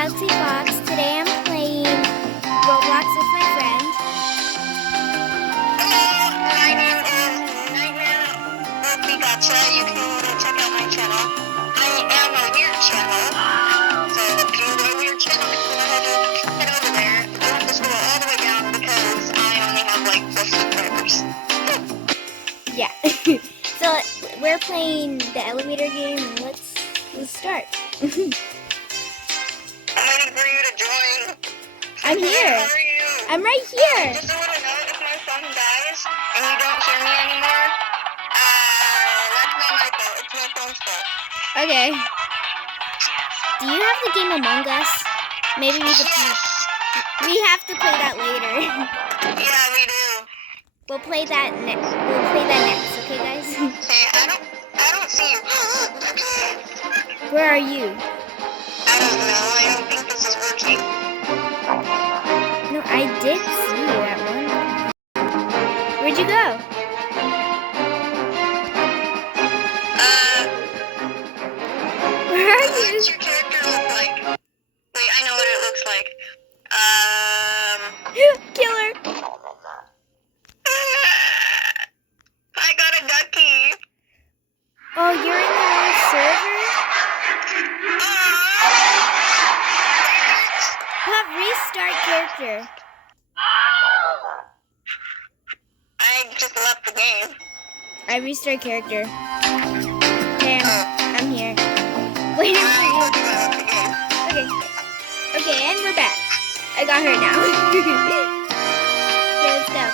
Galaxy Fox. Today I'm playing Roblox with my friend. Hello, my name is Nightmare Gacho. You can check out my channel. I am a weird channel. So if you enjoy weird channel, go ahead and head over there. I have to scroll all the way down because I only have like 4 subscribers. Yeah. So we're playing the elevator game. Let's start. I'm waiting for you to join. I'm here. How are you? I'm right here. Just a little note, if my phone dies and you don't hear me anymore, that's not my fault. It's my phone's fault. Okay. Do you have the game Among Us? Maybe we could play. We have to play that later. Yeah, we do. We'll play that next. Okay, guys? Okay, I don't see you. Where are you? I don't know. I don't think this is working. No, I did see you at one point. Where'd you go? Where are you? What's your character look like? Wait, I know what it looks like. Killer! I got a ducky. Oh, you're in the wrong server? Pop, restart character. I just left the game. I restart character. Okay, I'm here. Waiting for you. Okay. Okay, and we're back. I got her now. Okay, let's go.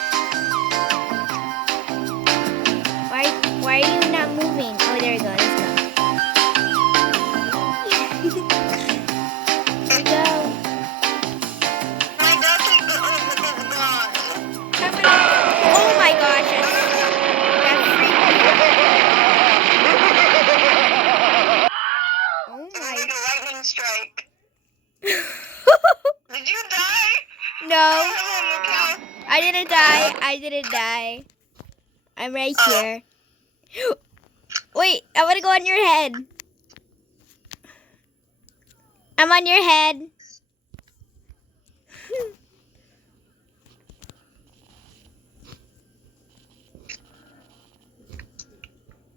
Why are you not moving? Oh, there we go. Let's go. Here we go. My ducky is gone. Oh my gosh. That freaked me. Oh It's my. like a lightning strike. Did you die? No, Okay. I didn't die. I didn't die. I'm right here. Wait, I want to go on your head. I'm on your head.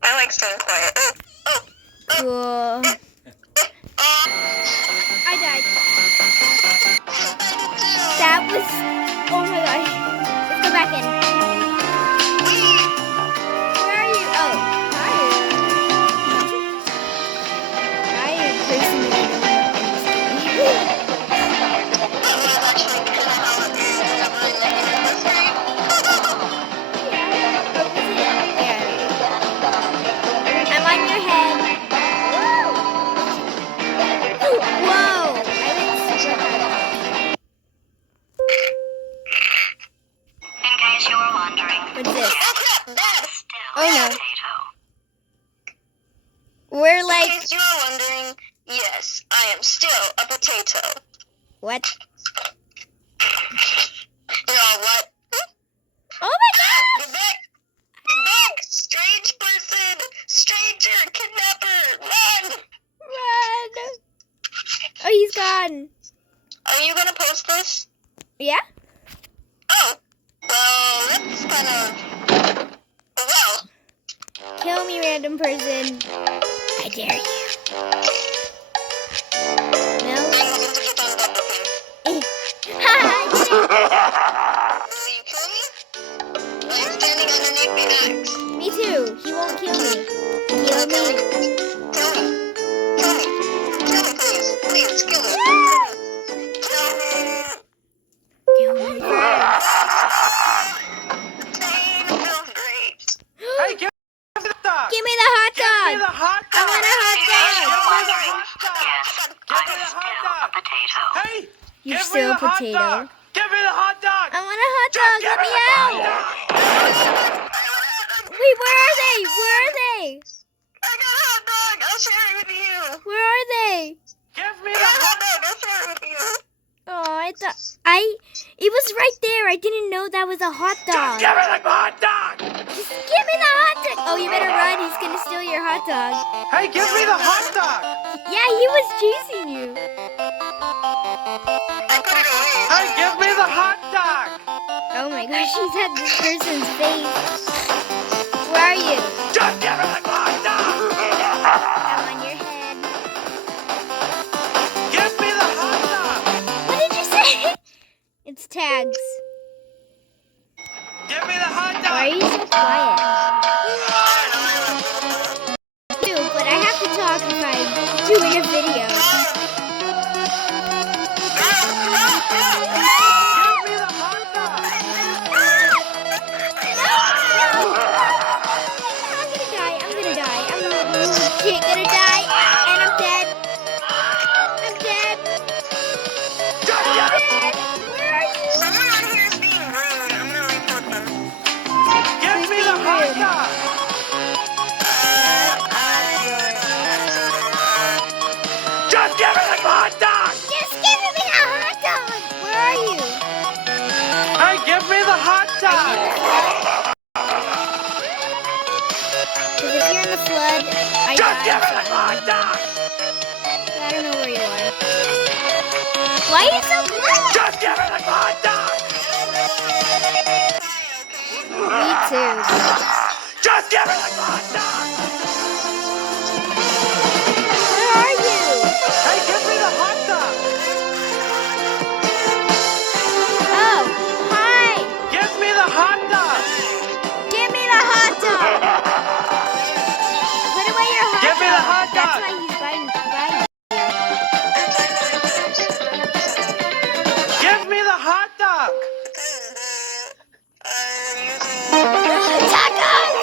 I like staying quiet. Cool. I died. That was... Oh my gosh. Let's go back in. Where are you? Oh. Hi. Hi, person that I don't know in this game. I'm on your head. Whoa! I went super high. In case you were wondering. What's this? Still Oh no. potato. We're In like... case you were wondering, yes, I am still a potato. What? You know what? Oh my gosh! You're back! You're back! Strange person! Stranger! Kidnapper! Run! Run! Oh, he's gone. Are you gonna post this? Yeah? Oh. Well, that's kind of... Well. Kill me, random person. I dare you. No? I'm going to get on top of him. Ha! Will you kill me? I'm standing underneath the axe. Me too. He won't kill me. Kill me. Kill me. Kill me. Kill me, please. Please, kill me. Kill me. Kill me first. Pain feels great. Hey, give me the dog! Give me the hot Give me dog. the hot I dog! want a hot dog. Give me the hot dog! Give me the hot dog! Potato. Hey! You're give still me a the hot potato. dog! Give me the hot dog! I want a hot dog. Give Let me the hot out. dog! Wait, where are they? Where are they? I got a hot dog. I'll share it with you. Where are they? Give me I the got a hot hot dog. I'll share it with you. Oh, I thought... It was right there. I didn't know that was a hot dog. Give me the hot dog! Just give me the hot dog. Oh, you better run. He's going to steal your hot dog. Hey, give me the hot dog! Yeah, he was chasing you. she's at this person's face. Where are you? Just give me the hot dog! I'm on your head. Give me the hot dog! What did you say? It's tags. Give me the hot Why are dog! you so quiet? You, but I have to talk if I'm doing a video. Give me the hot dog! I'm gonna die. I'm legit gonna die. And I'm dead. I'm dead. Just give I'm me, dead. Where are you? Someone on here is being rude. I'm gonna report them. give me the hot dog! Just give me the hot dog! Just give me a hot dog. Where are you? Hey, give me the hot dog! Because if you're in the flood, I Just give me die. the hot dog! So I don't know where you are. Why are you so close? Just give me the hot dog! Me too. Just give me the hot dog! Where are you? Hey, give me the hot dog! Oh, hi. Give me the hot dog! Give me the hot dog. Put away your hot Give dog. me the hot That's dog. why he's biting you. Give me the hot dog! Tacos!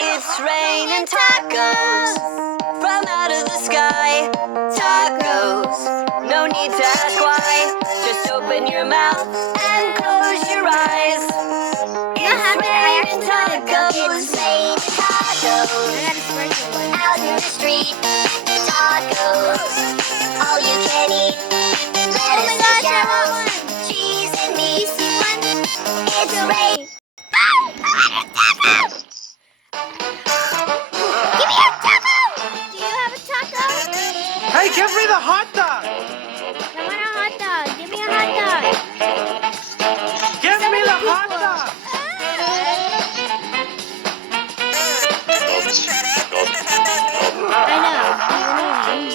It's raining tacos from out of the sky. Tacos, no need to ask why. Just open your mouth and close your eyes. It's raining tacos, raining I tacos. got a sparkly one. Out in the street, tacos, all you can eat. Oh my Lettuce and gosh, I want shells, one. cheese and meat. See one? It's raining. Give me a taco! Do you have a taco? Hey, give me the hot dog! I want a hot dog. Give me a hot dog. Give me the hot dog! I know. He's annoying.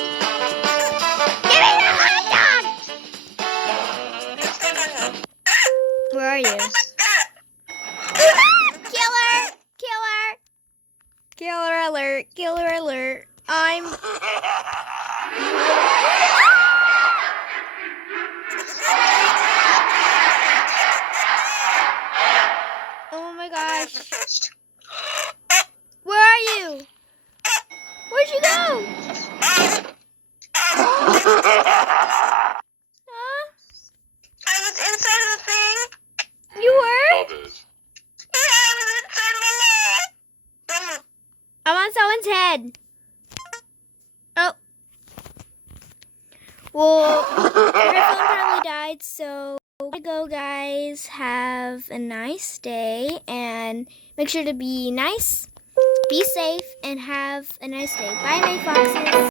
Give me the hot dog! Where are you? Killer! Killer! Killer alert! Killer alert! I'm... Oh my gosh. Where are you? Where'd you go? Huh? I was inside of the thing. You were? Yeah, I was inside my leg. I'm on someone's head. Oh. Well, my phone probably died, so gotta go, guys. Have a nice day, and make sure to be nice, be safe, and have a nice day. Bye, my foxes.